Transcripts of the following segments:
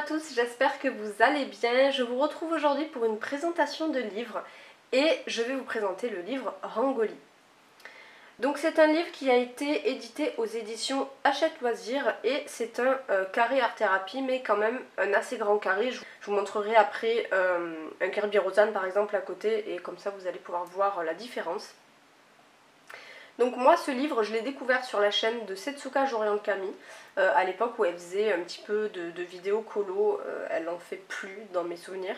à tous, j'espère que vous allez bien. Je vous retrouve aujourd'hui pour une présentation de livre et je vais vous présenter le livre Rangoli. Donc c'est un livre qui a été édité aux éditions Hachette Loisirs et c'est un carré art thérapie, mais quand même un assez grand carré. Je vous montrerai après un Kirby Rosanne par exemple à côté et comme ça vous allez pouvoir voir la différence. Donc moi ce livre je l'ai découvert sur la chaîne de Setsuka Jorian Kami à l'époque où elle faisait un petit peu de vidéos colo, elle en fait plus dans mes souvenirs.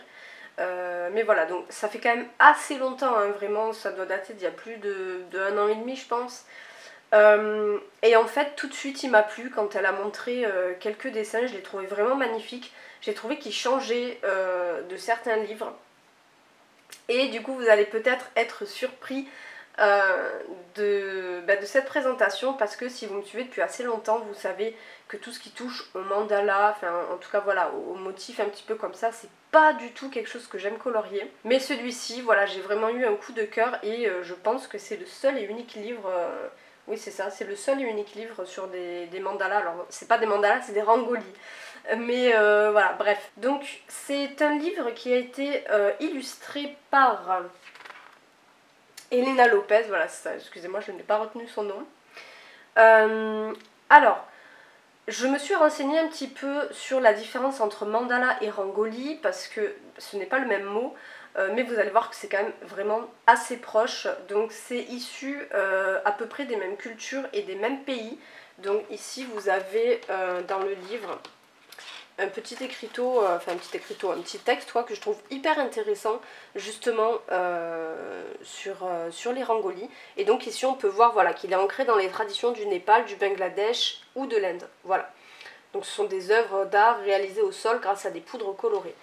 Mais voilà, donc ça fait quand même assez longtemps, hein, vraiment, ça doit dater d'il y a plus de 1 an et demi je pense. Et en fait tout de suite il m'a plu quand elle a montré quelques dessins, je l'ai trouvé vraiment magnifique. J'ai trouvé qu'il changeait de certains livres. Et du coup vous allez peut-être être surpris de cette présentation parce que si vous me suivez depuis assez longtemps vous savez que tout ce qui touche au mandala, enfin en tout cas voilà au motif un petit peu comme ça, c'est pas du tout quelque chose que j'aime colorier, mais celui-ci voilà j'ai vraiment eu un coup de cœur et je pense que c'est le seul et unique livre, oui c'est ça, c'est le seul et unique livre sur des mandalas. Alors c'est pas des mandalas, c'est des rangolis. Mais voilà, bref. Donc c'est un livre qui a été illustré par Elena Lopez, voilà c'est ça, excusez-moi je n'ai pas retenu son nom. Alors, je me suis renseignée un petit peu sur la différence entre mandala et rangoli parce que ce n'est pas le même mot, mais vous allez voir que c'est quand même vraiment assez proche. Donc c'est issu à peu près des mêmes cultures et des mêmes pays. Donc ici vous avez dans le livre un petit écriteau, un petit texte quoi, que je trouve hyper intéressant justement sur les rangolis. Et donc ici on peut voir voilà, qu'il est ancré dans les traditions du Népal, du Bangladesh ou de l'Inde. Voilà. Donc ce sont des œuvres d'art réalisées au sol grâce à des poudres colorées.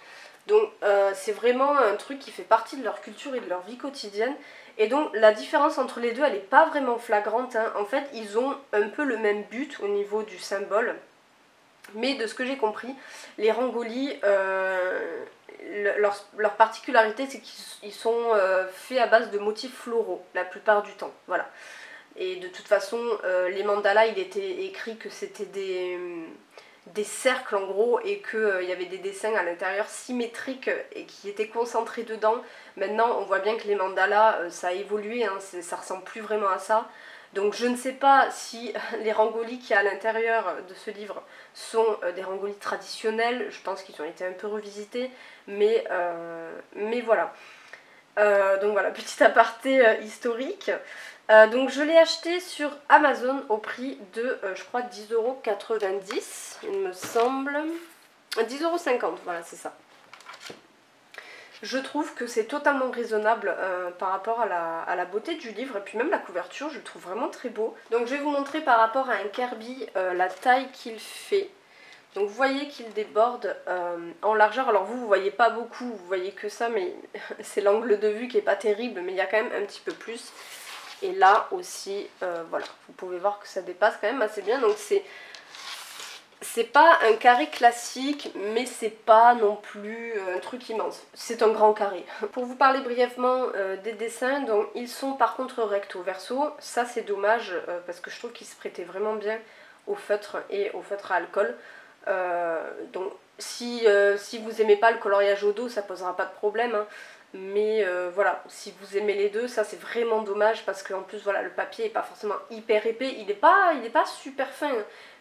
Donc c'est vraiment un truc qui fait partie de leur culture et de leur vie quotidienne. Et donc la différence entre les deux elle n'est pas vraiment flagrante, hein. En fait ils ont un peu le même but au niveau du symbole. Mais de ce que j'ai compris, les rangolis, leur particularité c'est qu'ils sont faits à base de motifs floraux la plupart du temps. Voilà. Et de toute façon, les mandalas, il était écrit que c'était des cercles en gros et qu'il y avait des dessins à l'intérieur symétriques et qui étaient concentrés dedans. Maintenant, on voit bien que les mandalas, ça a évolué, hein, ça ressemble plus vraiment à ça. Donc je ne sais pas si les rangolis qu'il y a à l'intérieur de ce livre sont des rangolis traditionnels, je pense qu'ils ont été un peu revisités, mais voilà. Donc voilà, petit aparté historique. Donc je l'ai acheté sur Amazon au prix de, je crois, 10,90 €, il me semble. 10,50 €, voilà, c'est ça. Je trouve que c'est totalement raisonnable par rapport à la beauté du livre et puis même la couverture, je le trouve vraiment très beau. Donc je vais vous montrer par rapport à un Kirby la taille qu'il fait. Donc vous voyez qu'il déborde en largeur. Alors vous voyez pas beaucoup, vous voyez que ça, mais c'est l'angle de vue qui est pas terrible, mais il y a quand même un petit peu plus. Et là aussi, voilà, vous pouvez voir que ça dépasse quand même assez bien. Donc c'est pas un carré classique, mais c'est pas non plus un truc immense. C'est un grand carré. Pour vous parler brièvement des dessins, donc ils sont par contre recto verso. Ça c'est dommage parce que je trouve qu'ils se prêtaient vraiment bien au feutre et au feutre à alcool. Donc si vous aimez pas le coloriage au dos, ça posera pas de problème, hein. Mais voilà, si vous aimez les deux, ça c'est vraiment dommage parce qu'en plus voilà, le papier est pas forcément hyper épais, il est pas super fin,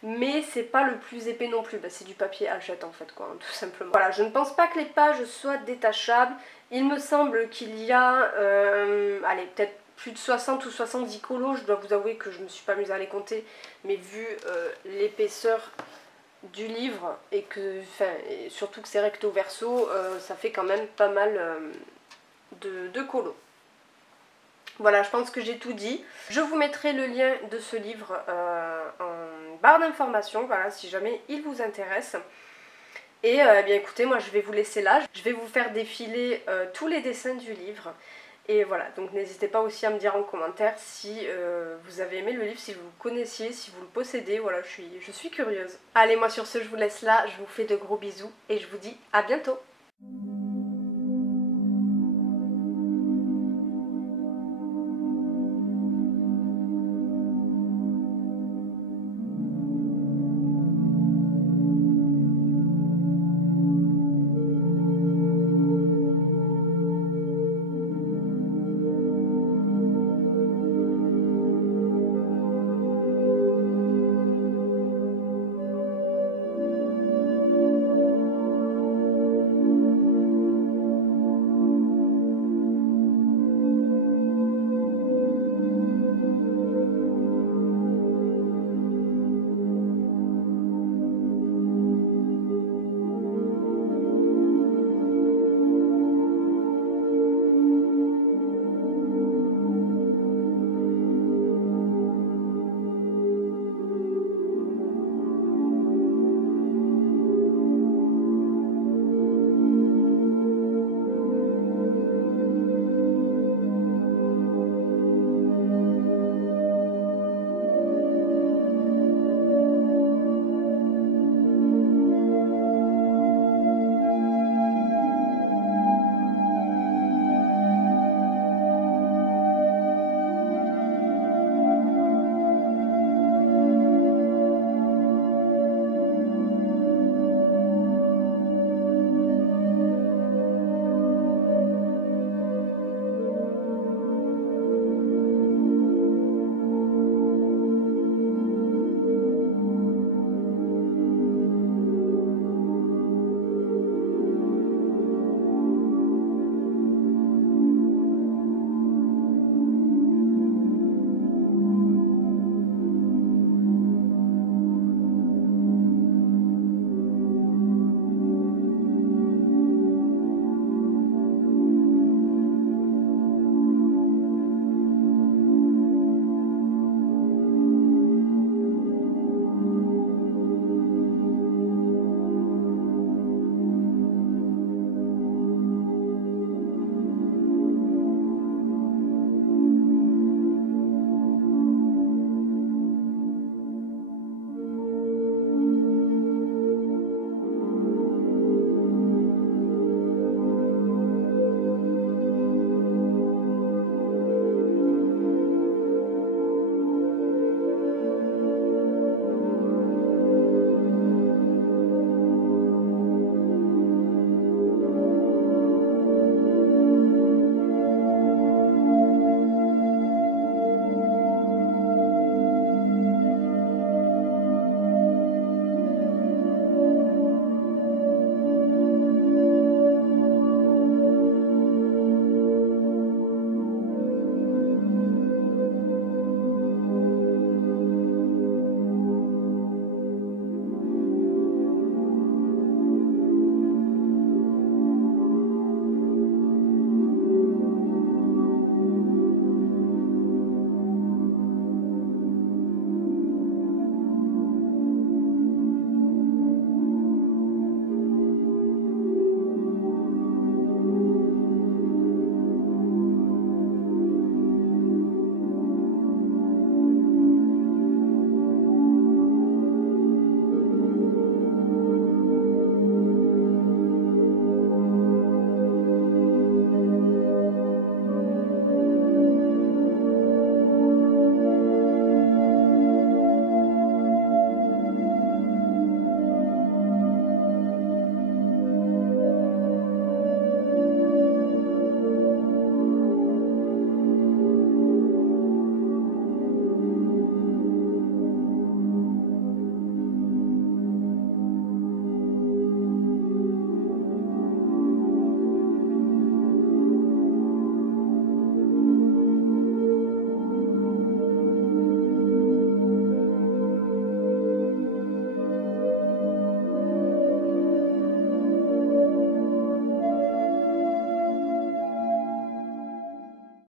mais c'est pas le plus épais non plus, bah, c'est du papier Hachette en fait quoi, hein, tout simplement. Voilà, je ne pense pas que les pages soient détachables, il me semble qu'il y a, allez peut-être plus de 60 ou 70 colos, je dois vous avouer que je me suis pas amusée à les compter, mais vu l'épaisseur du livre et que, enfin, et surtout que c'est recto verso, ça fait quand même pas mal de colos. Voilà, je pense que j'ai tout dit. Je vous mettrai le lien de ce livre en barre d'informations, voilà, si jamais il vous intéresse. Et bien écoutez, moi je vais vous laisser là, je vais vous faire défiler tous les dessins du livre. Et voilà, donc n'hésitez pas aussi à me dire en commentaire si vous avez aimé le livre, si vous le connaissiez, si vous le possédez, voilà, je suis curieuse. Allez, moi sur ce, je vous laisse là, je vous fais de gros bisous et je vous dis à bientôt.